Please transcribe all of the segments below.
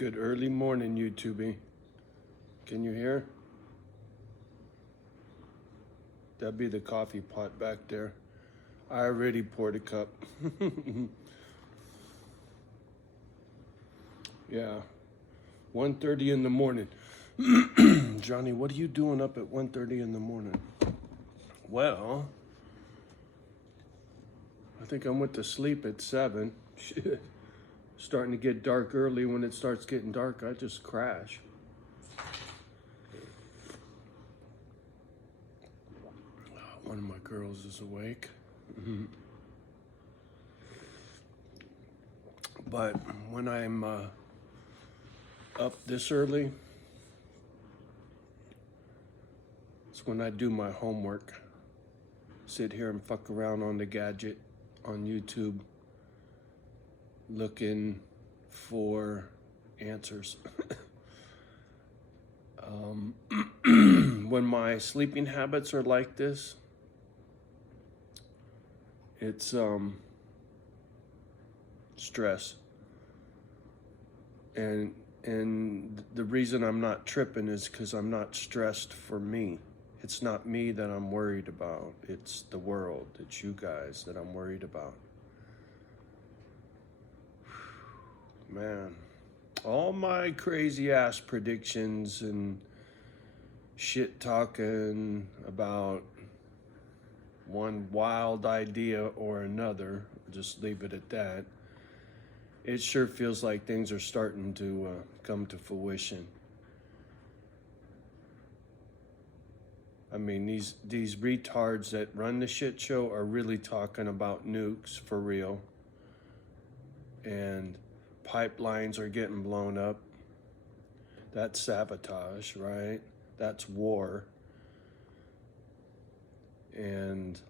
Good early morning, YouTube. Can you hear? That'd be the coffee pot back there. I already poured a cup. Yeah, 1:30 in the morning. Johnny, what are you doing up at 1:30 in the morning? Well, I think I went to sleep at 7. Shit. Starting to get dark early. When it starts getting dark, I just crash. One of my girls is awake. But when I'm up this early, it's when I do my homework. Sit here and fuck around on the gadget on YouTube looking for answers. When my sleeping habits are like this, it's stress. And the reason I'm not tripping is because I'm not stressed for me. It's not me that I'm worried about. It's the world. It's you guys that I'm worried about. Man, all my crazy ass predictions and shit talking about one wild idea or another, just leave it at that. It sure feels like things are starting to come to fruition. I mean, these retards that run the shit show are really talking about nukes for real. And pipelines are getting blown up. That's sabotage, right? That's war. And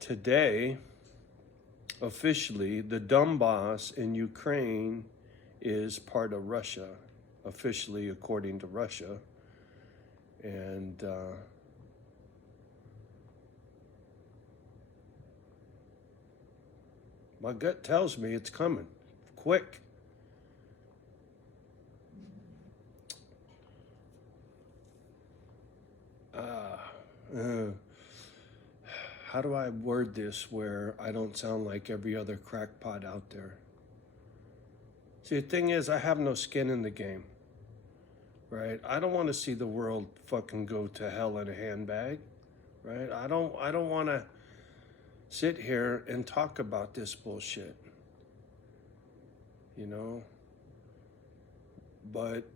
today, officially, the Donbass in Ukraine is part of Russia, officially according to Russia. And my gut tells me it's coming, quick. How do I word this where I don't sound like every other crackpot out there? See, the thing is, I have no skin in the game, right? I don't want to see the world fucking go to hell in a handbag, right? I don't want to sit here and talk about this bullshit, you know? But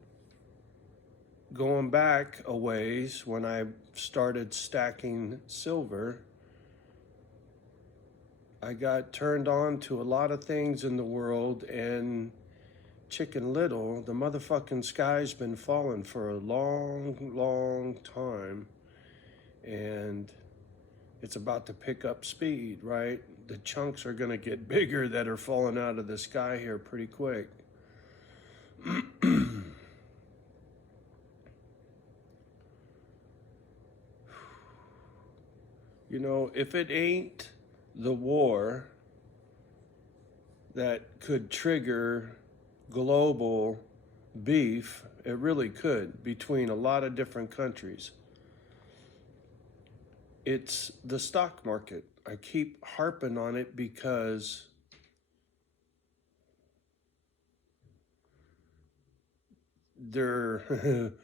going back a ways, when I started stacking silver, I got turned on to a lot of things in the world, and Chicken Little, the motherfucking sky's been falling for a long time, and it's about to pick up speed, right? The chunks are gonna get bigger that are falling out of the sky here pretty quick. You know, if it ain't the war that could trigger global beef, it really could, between a lot of different countries. It's the stock market. I keep harping on it because they're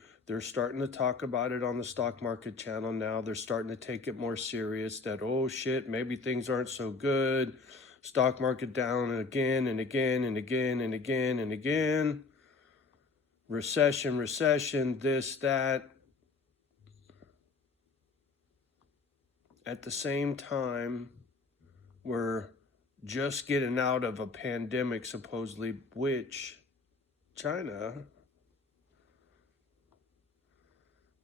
starting to talk about it on the stock market channel now. They're starting to take it more serious that, oh shit, maybe things aren't so good. Stock market down again and again and again and again and again. Recession, this, that. At the same time, we're just getting out of a pandemic, supposedly, which China,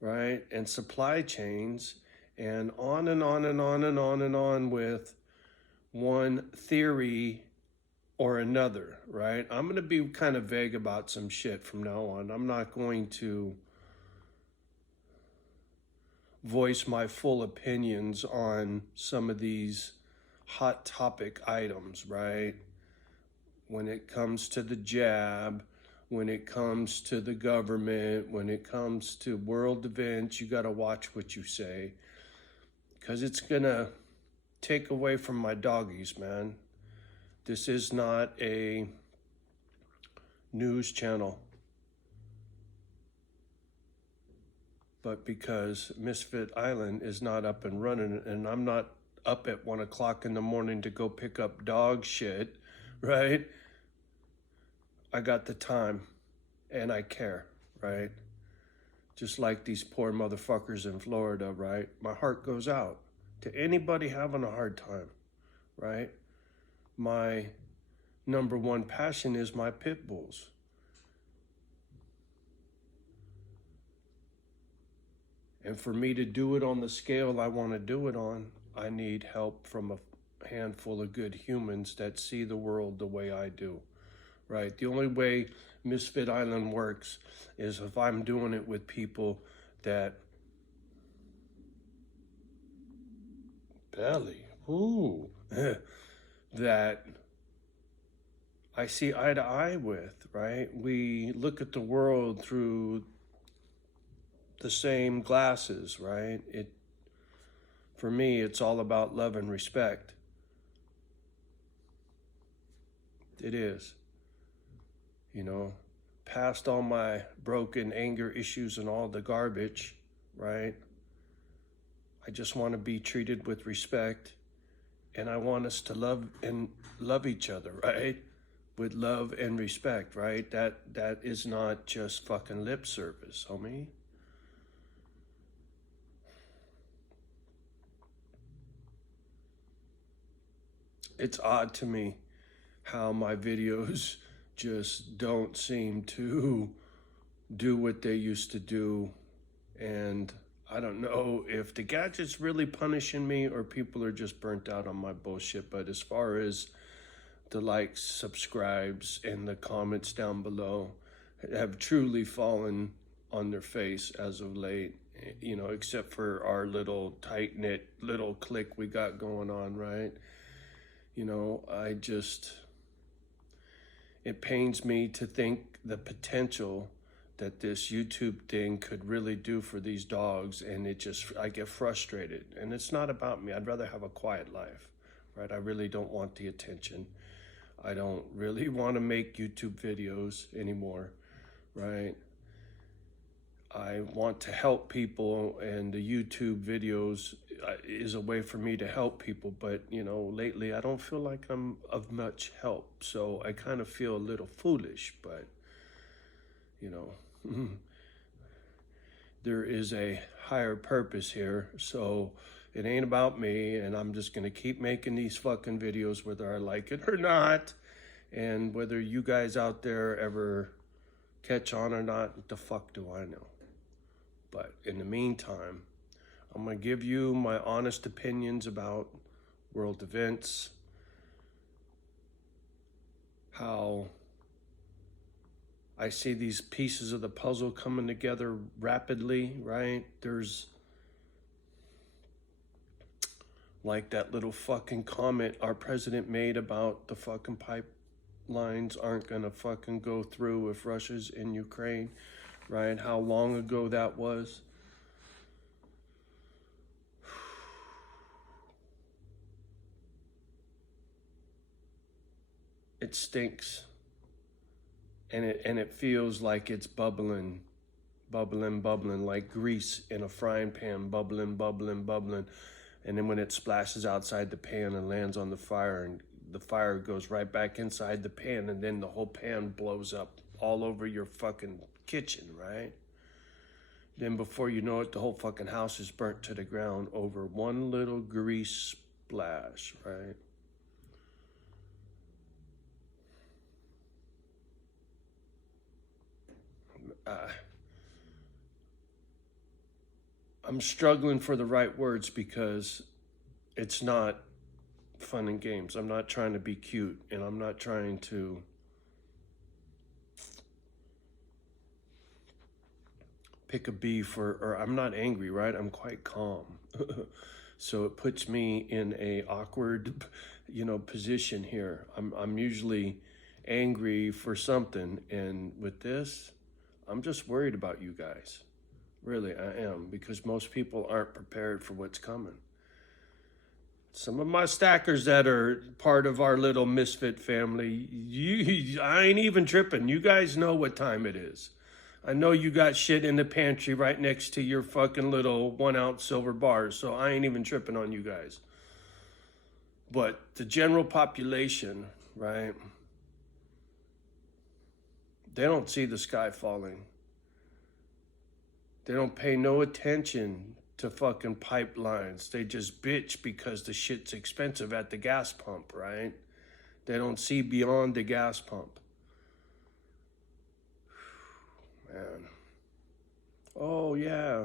right? And supply chains, and on and on and on and on and on with one theory or another, right? I'm going to be kind of vague about some shit from now on. I'm not going to voice my full opinions on some of these hot topic items, right? when it comes to the jab, when it comes to the government, when it comes to world events, you got to watch what you say, because it's going to take away from my doggies, man. This is not a news channel. But because Misfit Island is not up and running, and I'm not up at 1 o'clock in the morning to go pick up dog shit, right? I got the time and I care, right? Just like these poor motherfuckers in Florida, right? My heart goes out to anybody having a hard time, right? My number one passion is my pit bulls. And for me to do it on the scale I want to do it on, I need help from a handful of good humans that see the world the way I do, right? The only way Misfit Island works is if I'm doing it with people that that I see eye to eye with, right? We look at the world through the same glasses, right? For me, it's all about love and respect. It is. You know, past all my broken anger issues and all the garbage, right? I just want to be treated with respect, and I want us to love each other, right? With love and respect, right? That is not just fucking lip service, homie. It's odd to me how my videos just don't seem to do what they used to do. And I don't know if the gadget's really punishing me or people are just burnt out on my bullshit. But as far as the likes, subscribes, and the comments down below have truly fallen on their face as of late, you know, except for our little tight-knit little clique we got going on, right? You know, it pains me to think the potential that this YouTube thing could really do for these dogs, and I get frustrated. And it's not about me. I'd rather have a quiet life, right? I really don't want the attention. I don't really want to make YouTube videos anymore, right? I want to help people, and the YouTube videos is a way for me to help people. But, you know, lately I don't feel like I'm of much help. So I kind of feel a little foolish, but, you know, there is a higher purpose here. So it ain't about me, and I'm just going to keep making these fucking videos whether I like it or not. And whether you guys out there ever catch on or not, what the fuck do I know? But in the meantime, I'm going to give you my honest opinions about world events, how I see these pieces of the puzzle coming together rapidly, right? There's like that little fucking comment our president made about the fucking pipelines aren't going to fucking go through if Russia's in Ukraine. Right? How long ago that was. It stinks. And it feels like it's bubbling, like grease in a frying pan, bubbling. And then when it splashes outside the pan and lands on the fire, and the fire goes right back inside the pan, and then the whole pan blows up all over your fucking kitchen, right? Then before you know it, the whole fucking house is burnt to the ground over one little grease splash, right? I'm struggling for the right words because it's not fun and games. I'm not trying to be cute, and I'm not trying to pick a beef, or I'm not angry, right? I'm quite calm. So it puts me in a awkward, you know, position here. I'm usually angry for something. And with this, I'm just worried about you guys. Really, I am, because most people aren't prepared for what's coming. Some of my stackers that are part of our little misfit family, I ain't even tripping. You guys know what time it is. I know you got shit in the pantry right next to your fucking little 1 ounce silver bars, so I ain't even tripping on you guys. But the general population, right? They don't see the sky falling. They don't pay no attention to fucking pipelines. They just bitch because the shit's expensive at the gas pump, right? They don't see beyond the gas pump. Man. Oh, yeah.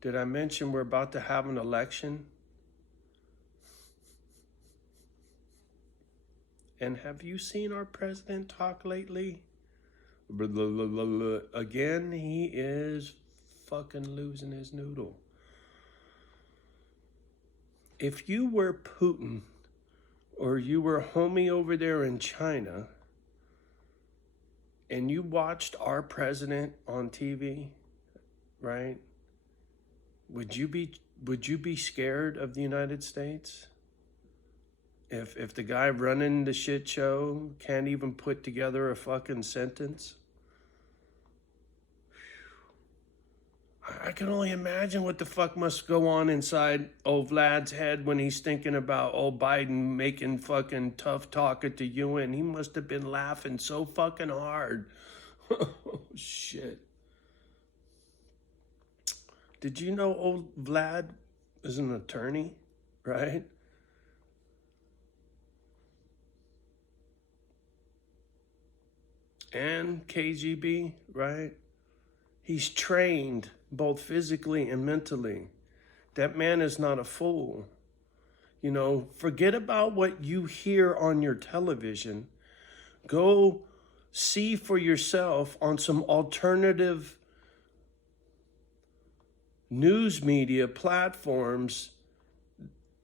Did I mention we're about to have an election? And have you seen our president talk lately? Again, he is fucking losing his noodle. If you were Putin or you were homie over there in China and you watched our president on TV, right? Would you be scared of the United States? If the guy running the shit show can't even put together a fucking sentence? I can only imagine what the fuck must go on inside old Vlad's head when he's thinking about old Biden making fucking tough talk at the UN. He must have been laughing so fucking hard. Oh, shit. Did you know old Vlad is an attorney, right? And KGB, right? He's trained both physically and mentally. That man is not a fool. You know, forget about what you hear on your television. Go see for yourself on some alternative news media platforms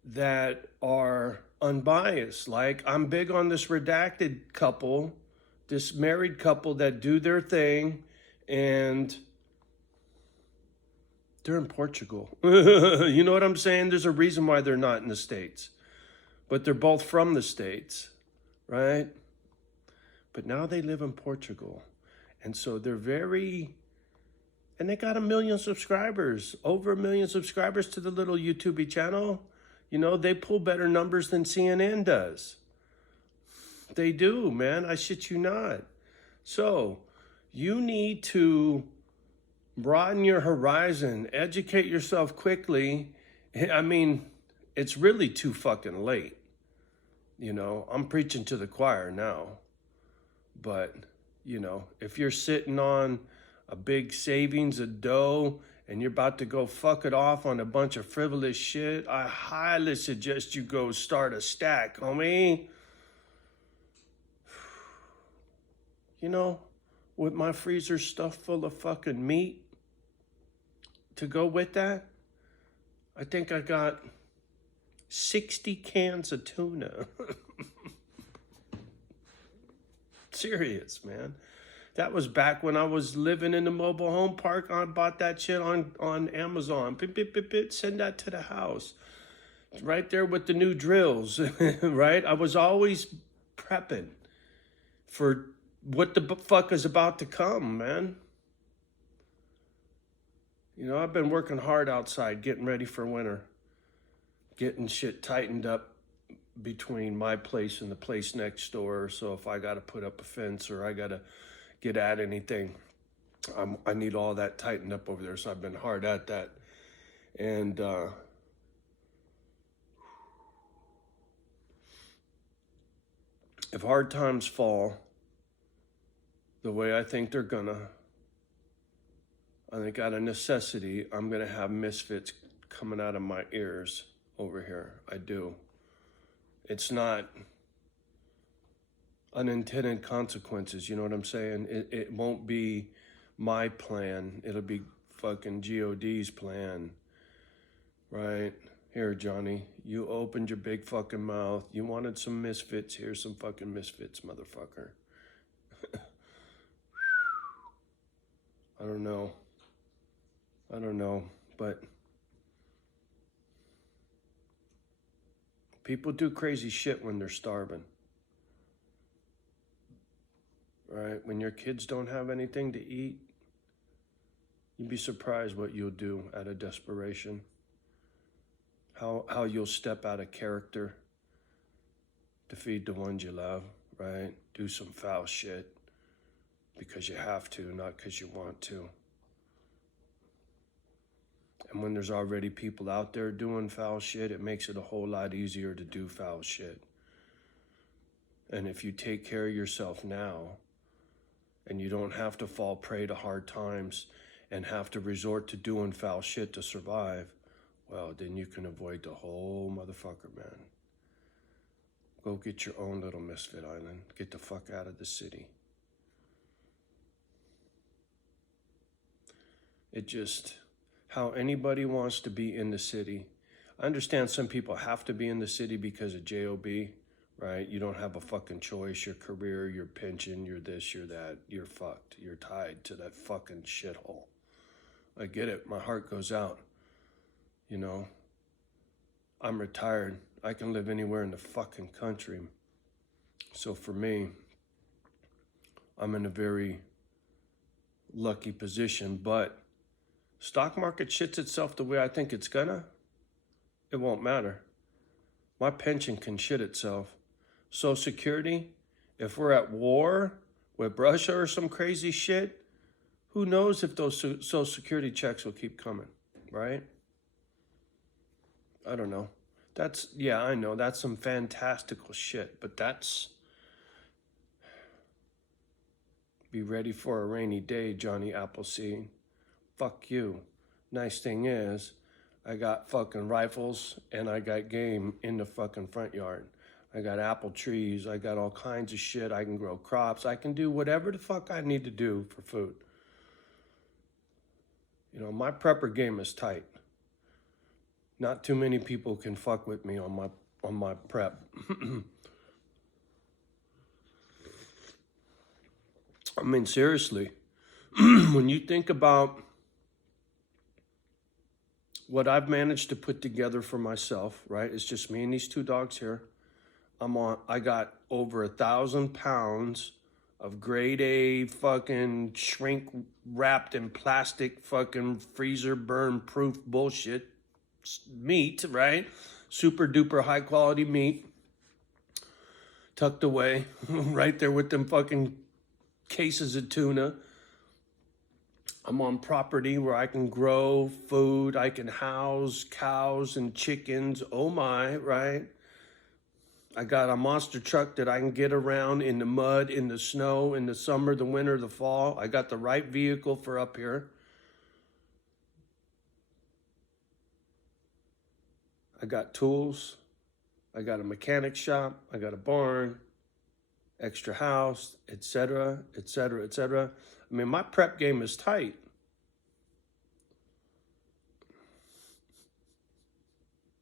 that are unbiased. Like, I'm big on this redacted couple, this married couple that do their thing, and they're in Portugal. You know what I'm saying? There's a reason why they're not in the States. But they're both from the States, right? But now they live in Portugal. And so they're and they got 1 million subscribers, over 1 million subscribers to the little YouTube channel. You know, they pull better numbers than CNN does. They do, man. I shit you not. So you need to broaden your horizon, educate yourself quickly. I mean, it's really too fucking late. You know, I'm preaching to the choir now. But, you know, if you're sitting on a big savings of dough and you're about to go fuck it off on a bunch of frivolous shit, I highly suggest you go start a stack, homie. You know, with my freezer stuffed full of fucking meat to go with that, I think I got 60 cans of tuna. Serious, man. That was back when I was living in the mobile home park. I bought that shit on Amazon. Send that to the house. It's right there with the new drills, right? I was always prepping for what the fuck is about to come, man. You know, I've been working hard outside, getting ready for winter, getting shit tightened up between my place and the place next door. So if I got to put up a fence or I got to get at anything, I need all that tightened up over there. So I've been hard at that. And if hard times fall the way I think they're gonna, I think out of necessity, I'm gonna have misfits coming out of my ears over here. I do. It's not unintended consequences, you know what I'm saying? It won't be my plan. It'll be fucking GOD's plan, right? Here, Johnny, you opened your big fucking mouth. You wanted some misfits. Here's some fucking misfits, motherfucker. I don't know. But people do crazy shit when they're starving. Right? When your kids don't have anything to eat, you'd be surprised what you'll do out of desperation. How you'll step out of character to feed the ones you love, right? Do some foul shit because you have to, not because you want to. And when there's already people out there doing foul shit, it makes it a whole lot easier to do foul shit. And if you take care of yourself now, and you don't have to fall prey to hard times and have to resort to doing foul shit to survive, well, then you can avoid the whole motherfucker, man. Go get your own little misfit island. Get the fuck out of the city. It just, how anybody wants to be in the city. I understand some people have to be in the city because of JOB, right? You don't have a fucking choice. Your career, your pension, your this, your that. You're fucked. You're tied to that fucking shithole. I get it. My heart goes out. You know, I'm retired. I can live anywhere in the fucking country. So for me, I'm in a very lucky position, but stock market shits itself the way I think it's gonna, it won't matter. My pension can shit itself. Social Security, if we're at war with Russia or some crazy shit, who knows if those Social Security checks will keep coming, right? I don't know. Yeah, I know, that's some fantastical shit, but be ready for a rainy day, Johnny Appleseed. Fuck you. Nice thing is, I got fucking rifles and I got game in the fucking front yard. I got apple trees, I got all kinds of shit. I can grow crops. I can do whatever the fuck I need to do for food. You know, my prepper game is tight. Not too many people can fuck with me on my prep. I mean, seriously, when you think about what I've managed to put together for myself, right? It's just me and these two dogs here. I got over 1,000 pounds of grade A fucking shrink wrapped in plastic fucking freezer burn proof bullshit meat, right? Super duper high quality meat tucked away right there with them fucking cases of tuna. I'm on property where I can grow food, I can house cows and chickens, oh my, right? I got a monster truck that I can get around in the mud, in the snow, in the summer, the winter, the fall. I got the right vehicle for up here. I got tools. I got a mechanic shop. I got a barn, extra house, etc., etc., etc. I mean, my prep game is tight.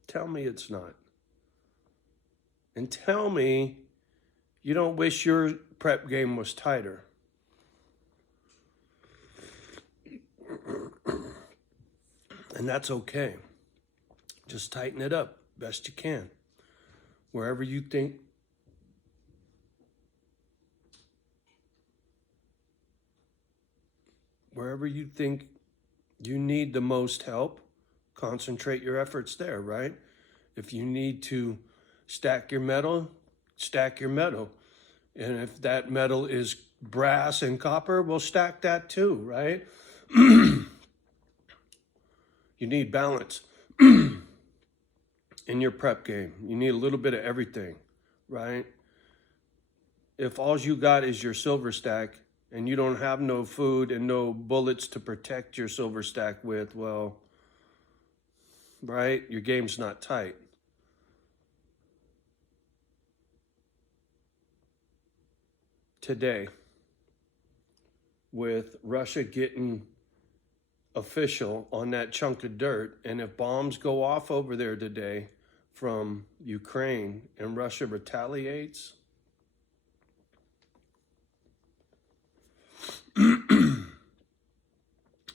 Tell me it's not. And tell me you don't wish your prep game was tighter. And that's okay. Just tighten it up best you can. Wherever you think you need the most help, concentrate your efforts there, right? If you need to stack your metal, stack your metal. And if that metal is brass and copper, we'll stack that too, right? You need balance in your prep game. You need a little bit of everything, right? If all you got is your silver stack and you don't have no food and no bullets to protect your silver stack with, well, right? Your game's not tight. Today, with Russia getting official on that chunk of dirt. And if bombs go off over there today from Ukraine and Russia retaliates,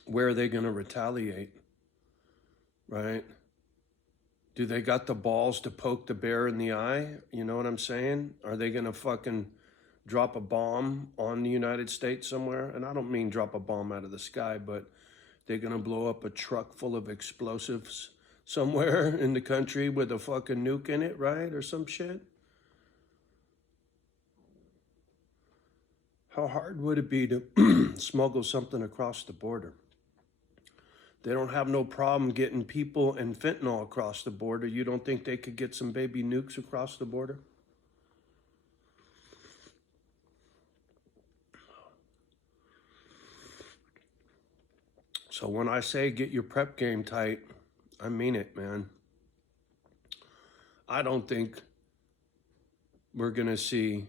where are they going to retaliate, right? Do they got the balls to poke the bear in the eye? You know what I'm saying? Are they going to fucking drop a bomb on the United States somewhere? And I don't mean drop a bomb out of the sky, but they're going to blow up a truck full of explosives somewhere in the country with a fucking nuke in it, right? Or some shit. How hard would it be to smuggle something across the border? They don't have no problem getting people and fentanyl across the border. You don't think they could get some baby nukes across the border? So when I say get your prep game tight, I mean it, man. I don't think we're going to see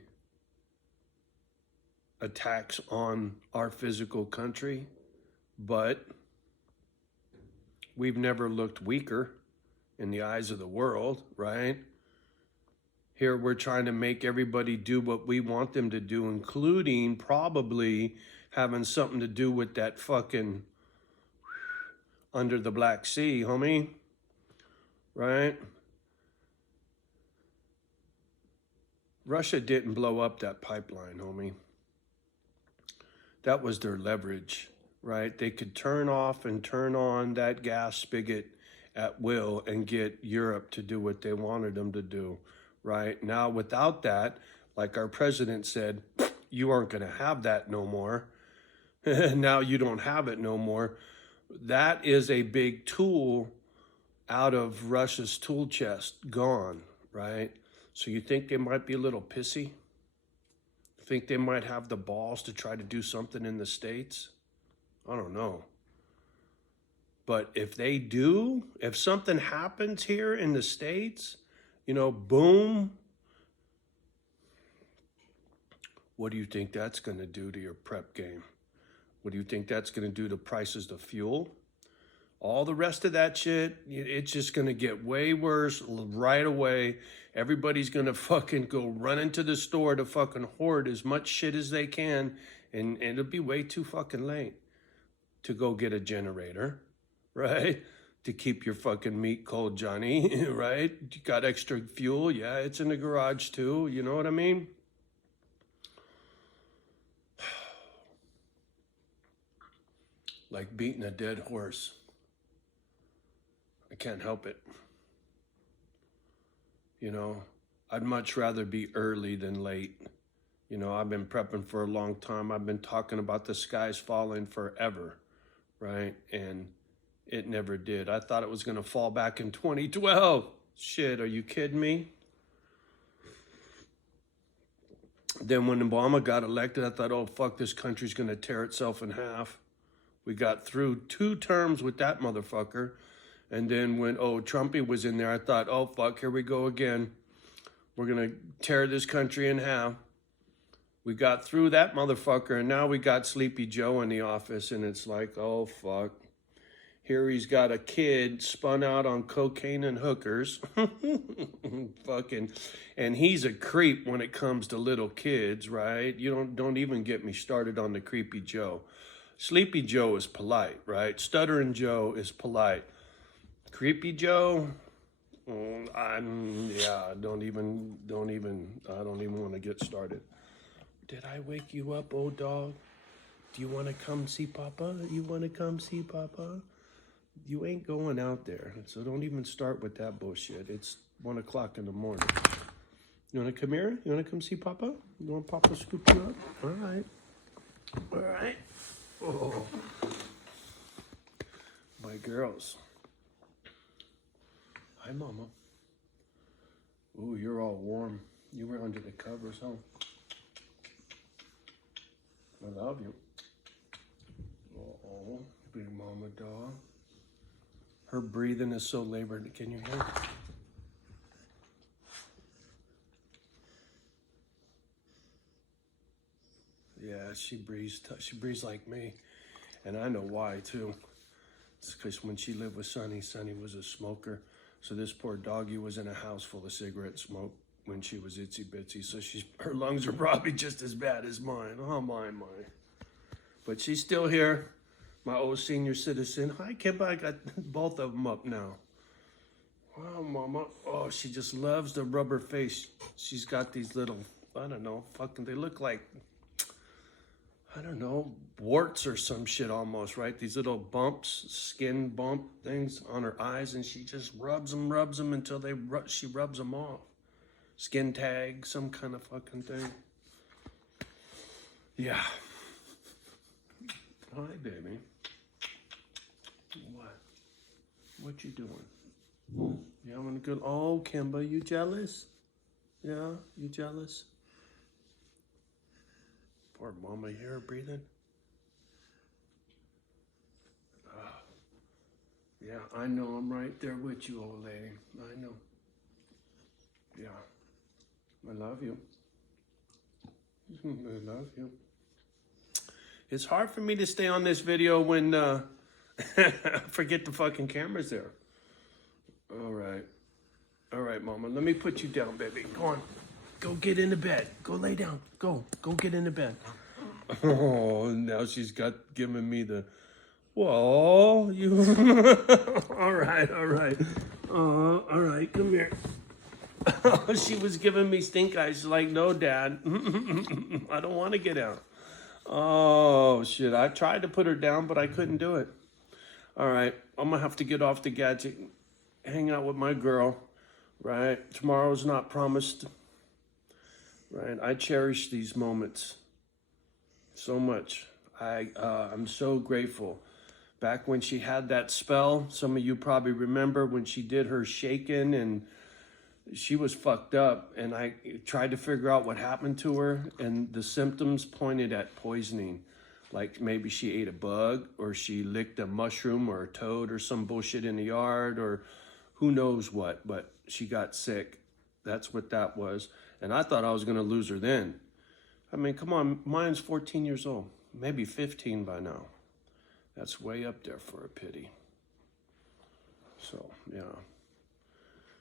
attacks on our physical country, but we've never looked weaker in the eyes of the world, right? Here we're trying to make everybody do what we want them to do, including probably having something to do with that fucking under the Black Sea, homie, right? Russia didn't blow up that pipeline, homie. That was their leverage, right? They could turn off and turn on that gas spigot at will and get Europe to do what they wanted them to do, right? Now, without that, like our president said, you aren't going to have that no more. Now you don't have it no more. That is a big tool out of Russia's tool chest, gone, right? So you think they might be a little pissy? Think they might have the balls to try to do something in the States? I don't know. But if they do, if something happens here in the States, you know, boom, what do you think that's going to do to your prep game? What do you think that's going to do to prices of fuel? All the rest of that shit, it's just going to get way worse right away. Everybody's going to fucking go run into the store to fucking hoard as much shit as they can. And it'll be way too fucking late to go get a generator, right? To keep your fucking meat cold, Johnny, right? You got extra fuel? Yeah, it's in the garage too. You know what I mean? Like beating a dead horse. I can't help it. You know, I'd much rather be early than late. You know, I've been prepping for a long time. I've been talking about the skies falling forever, right? And it never did. I thought it was going to fall back in 2012. Shit, are you kidding me? Then when Obama got elected, I thought, oh, fuck, this country's going to tear itself in half. We got through 2 terms with that motherfucker. And then when, Trumpy was in there, I thought, oh, fuck, here we go again. We're going to tear this country in half. We got through that motherfucker, and now we got Sleepy Joe in the office, and it's like, oh, fuck. Here he's got a kid spun out on cocaine and hookers. Fucking, and he's a creep when it comes to little kids, right? You don't even get me started on the creepy Joe. Sleepy Joe is polite, right? Stuttering Joe is polite. Creepy Joe, I don't even want to get started. Did I wake you up, old dog? Do you want to come see Papa? You want to come see Papa? You ain't going out there, so don't even start with that bullshit. It's 1 o'clock in the morning. You want to come here? You want to come see Papa? You want Papa to scoop you up? All right. All right. Oh. My girls. Hi, Mama. Ooh, you're all warm. You were under the covers, huh? I love you. Oh, big mama dog. Her breathing is so labored. Can you hear? Yeah, she breathes like me. And I know why, too. It's because when she lived with Sonny, Sonny was a smoker. So this poor doggy was in a house full of cigarette smoke when she was itsy bitsy. So her lungs are probably just as bad as mine. Oh, mine. But she's still here, my old senior citizen. Hi, Kimba. I got both of them up now. Wow, Mama. Oh, she just loves the rubber face. She's got these little, I don't know, they look like, I don't know, warts or some shit almost, right? These little bumps, skin bump things on her eyes, and she just rubs them until she rubs them off. Skin tag, some kind of fucking thing. Yeah. Hi, baby. What? What you doing? You having a good... Oh, Kimba, you jealous? Yeah, you jealous? Poor Mama, you hear her breathing? Yeah, I know. I'm right there with you, old lady. I know. Yeah. I love you. I love you. It's hard for me to stay on this video when I forget the fucking camera's there. All right. All right, Mama. Let me put you down, baby. Go on. Go get into bed. Go lay down. Go get into bed. Oh, now she's giving me the... Well, you... all right. All right, come here. She was giving me stink eyes. She's like, no, Dad. I don't want to get out. Oh, shit. I tried to put her down, but I couldn't do it. All right. I'm going to have to get off the gadget. Hang out with my girl. Right? Tomorrow's not promised. Right? I cherish these moments so much. I'm so grateful. Back when she had that spell, some of you probably remember when she did her shaking and she was fucked up, and I tried to figure out what happened to her, and the symptoms pointed at poisoning. Like maybe she ate a bug, or she licked a mushroom or a toad or some bullshit in the yard, or who knows what, but she got sick. That's what that was. And I thought I was gonna lose her then. I mean, come on, mine's 14 years old, maybe 15 by now. That's way up there for a pity. So, yeah.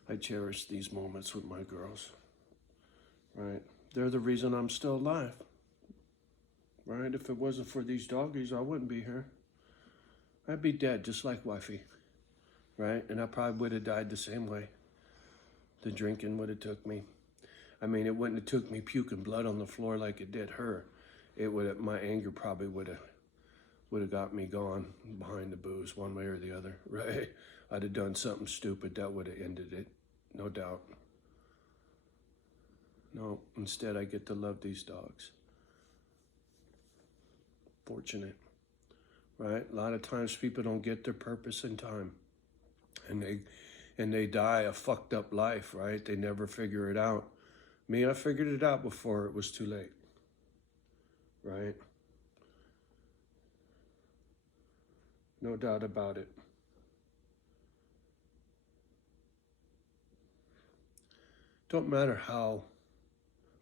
I cherish these moments with my girls, right? They're the reason I'm still alive, right? If it wasn't for these doggies, I wouldn't be here. I'd be dead, just like wifey, right? And I probably would have died the same way. The drinking would have took me. I mean, it wouldn't have took me puking blood on the floor like it did her. It would have, my anger probably would have got me gone behind the booze one way or the other, right? I'd have done something stupid that would have ended it, no doubt. No, instead I get to love these dogs. Fortunate, right? A lot of times people don't get their purpose in time, and they die a fucked up life, right? They never figure it out. Me, I figured it out before it was too late, right? No doubt about it. Don't matter how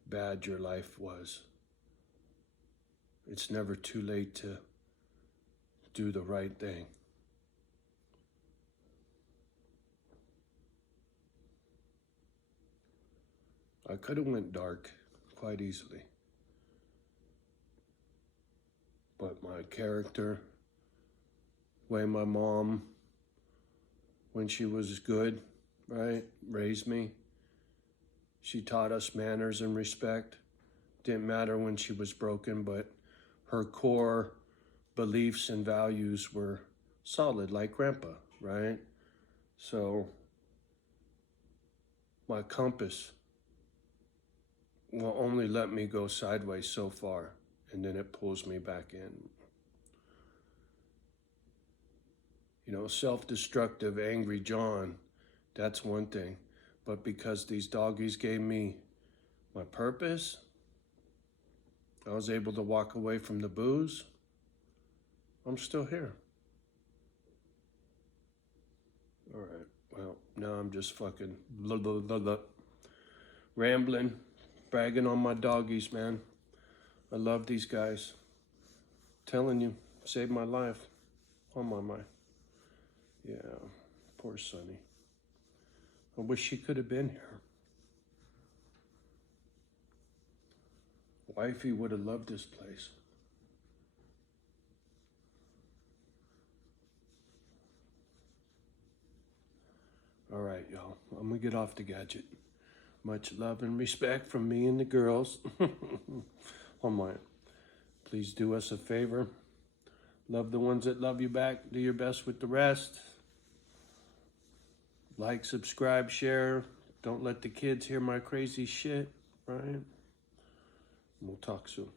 bad your life was. It's never too late to do the right thing. I could have went dark quite easily. But my character, way my mom, when she was good, right, raised me. She taught us manners and respect. Didn't matter when she was broken, but her core beliefs and values were solid, like Grandpa, right? So my compass will only let me go sideways so far, and then it pulls me back in. You know, self-destructive, angry John, that's one thing. But because these doggies gave me my purpose, I was able to walk away from the booze. I'm still here. All right, well, now I'm just fucking rambling, bragging on my doggies, man. I love these guys. Telling you, saved my life. On my mind. Yeah, poor Sonny. I wish she could have been here. Wifey would have loved this place. All right, y'all. I'm going to get off the gadget. Much love and respect from me and the girls. Oh my. Please do us a favor. Love the ones that love you back. Do your best with the rest. Like, subscribe, share. Don't let the kids hear my crazy shit, right? We'll talk soon.